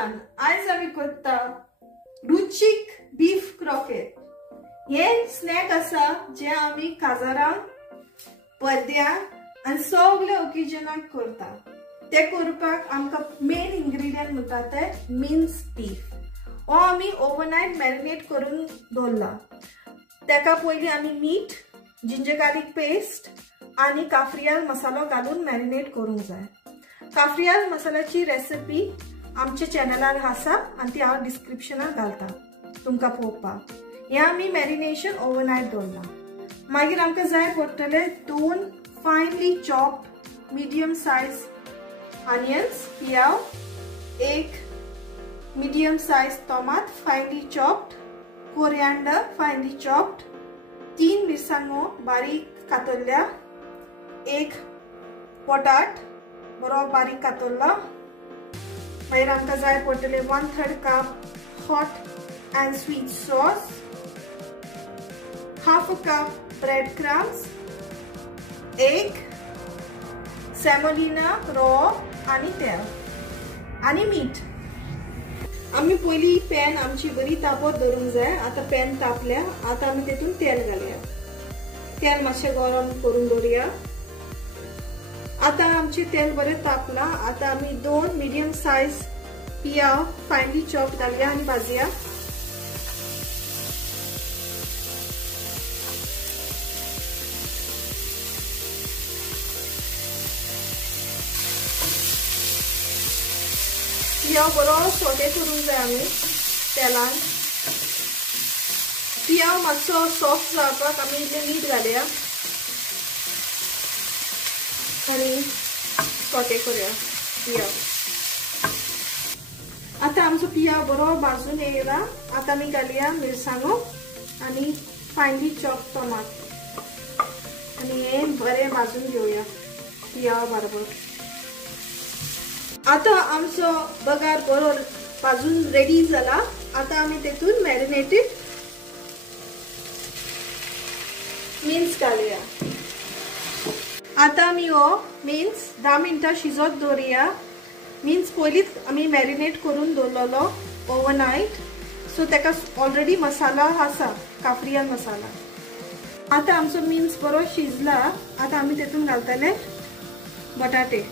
Everyone, आज आमी करता रुचीक बीफ क्रॉकेट। हे स्नॅक आसा जे आमी काजारांक, बर्थडेक आनी सगळे ओकेजनाक करता। ते करपाक आमकां मेन इंग्रेडियंट म्हणटा ते मिन्स बीफ। हो आमी ओवरनाइट मॅरिनेट करून दवरला। तेका पयली आमी मीठ, जिंजर गार्लिक पेस्ट आनी काफ्रियाल मसालो घालून मॅरिनेट करूंक जाय। काफ्रियाल मसाल्याची रेसिपी आमच्या चॅनलार आसा आनी ती हांव डिस्क्रिप्शनार घालता तुमकां पळोवपाक। हे आमी मॅरिनेशन ओवरनाइट दवरला। मागीर आमकां जाय पडटले 2 finely chopped medium size onions पियाव, 1 मीडियम साइज टोमाट finely chopped, coriander finely chopped, 3 मिरसांगो बारीक कातरल्या, 1 पोटाट बरो बारीक कातरला। मागीर आमकां जाय पडटले 1/3 cup hot and sweet sauce, half a cup bread crumbs, 1 semolina raw आनी तेल आनी मीठ। आमी पयली पॅन आमची बरी तापत दवरूंक जाय। आता पॅन तापल्या, आता आमी तेतून तेल घालया। तेल मातशें गरम करून दवरया। आता आमचे तेल बरें तापला। आता आमी 2 मीडियम साइज पियाव फायनली चॉप घालया आनी भाजया। पियाव बरो सोटे करूंक जाय आमी तेलान। पियाव मातसो सॉफ्ट जावपाक आमी इल्लें मीठ घालया आनी सोटे करया पियाव। आता आमचो पियाव बरो भाजून येयला। आता आमी घालया मिरसांगो आनी फायनली चॉप टोमाट आनी हे बरें भाजून घेवया पियाव बरोबर। आता आमचो बगार बरो भाजून रेडी जाला। आता आमी तेतून मॅरिनेटेड मिन्स घालया। आता आमी हो मिन्स 10 मिनटां शिजत दवरया। मिन्स पयलीच आमी मॅरिनेट करून दवरलेलो ओवरनाइट, सो तेका ऑलरेडी मसाला आसा, काफ्रियाल मसाला। आता आमचो मिन्स बरो शिजला। आता आमी तेतून घालतले बटाटे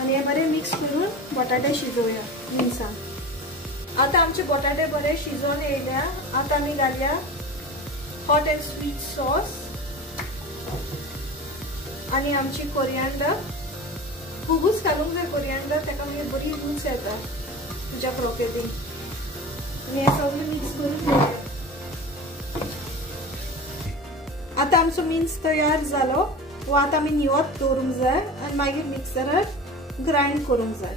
आनी हे बरे मिक्स करून बटाटे शिजोवया मिन्सान। आता आमचे बटाटे बरे शिजोन येयल्या। आता आमी घालया हॉट एंड स्वीट सॉस आनी आमची कोरिएंडर। खूबच घालूंक जाय कोरिएंडर, तेका मागीर बरी रूच येता तुज्या क्रॉकेटीक। आनी हे सगळें मिक्स करून घेवया। आता आमचो मिन्स तयार जालो। वो आता आमी निवत दवरूंक जाय आनी मागीर मिक्सरार ग्राइंड करूंक जाय।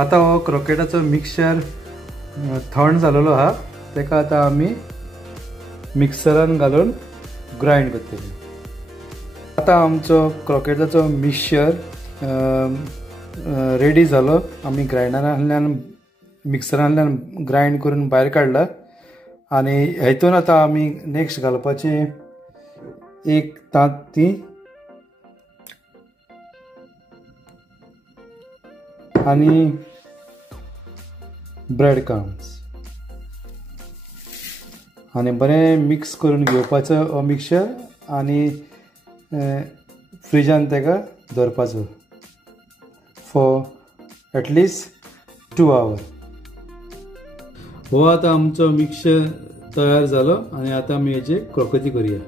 आता हो क्रॉकेटाचो मिक्सचर थंड जालेलो आहा, तेका आता आमी मिक्सरान घालून ग्राइंड करतले। आता आमचो क्रॉकेटाचो मिक्सचर रेडी जालो। आमी ग्राइंडरांतल्यान मिक्सरांतल्यान ग्राइंड करून भायर काडला आनी हेतून आता आमी नेक्स्ट घालपाचे 1 तांती आनी ब्रेड क्रम्स आनी बरें मिक्स करून घेवपाचो हो मिक्सचर आनी फ्रिजान तेका दवरपाचो फॉर एटलिस्ट 2 आवर। हो आता आमचो मिक्सचर तयार जालो आनी आता आमी हेचे क्रॉकेटी करया।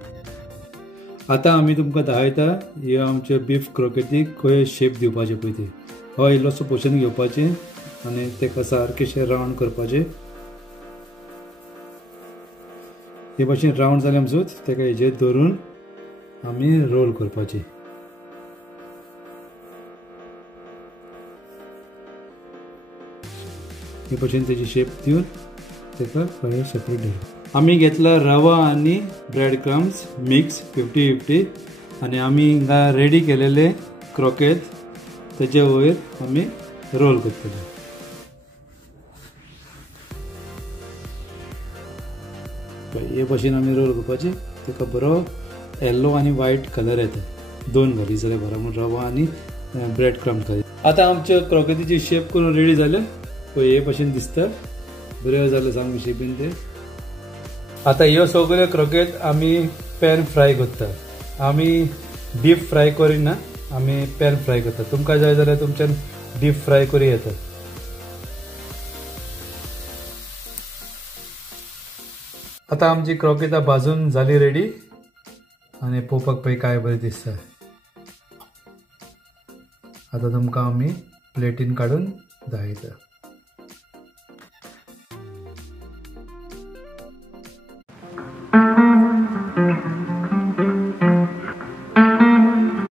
आता आमी तुमकां दाखयता ह्यो आमचे बीफ क्रॉकेटीक खंय शेप दिवपाचे पळय ते। हो इल्लोसो पोर्शन घेवपाचे आनी तेका सारकेशें रावंड करपाचे। हे भाशेन रावंड जाले आमचो तेका हेजेर दवरून आमी रोल करपाचे। हे भाशेन तेजी शेप दिवन तेका खंय सेपरेट दवरप। आमी घेतला रवा आनी ब्रेड क्रम्स मिक्स 50-50 आनी आमी हिंगा रेडी केलेले क्रॉकेट तेजे वयर आमी रोल करतले। हे भाशेन आमी रोल करपाचे। तेका बरो येल्लो आनी व्हायट कलर येता। 2 घाली जाल्यार बरो। रवा आनी ब्रेड क्रम्स घाली. आता आमच्यो क्रोकेतीची शेप करून रेडी जाले पळय हे भशेन दिसता. बऱ्यो जाले सामके शेपीन ते. आता ह्यो सगळ्यो क्रोकेट आमी पॅन फ्राय करता. आमी डीप फ्राय करिना, आमी पॅन फ्राय करता. तुमकां जाय जाल्यार तुमच्यान डीप फ्राय करूं येता. आता आमची क्रोकेतां भाजून जाली रेडी आणि पळोवपाक पळय काय बरें दिसता. आता तुमकां आमी प्लेटीन काडून दाखयता.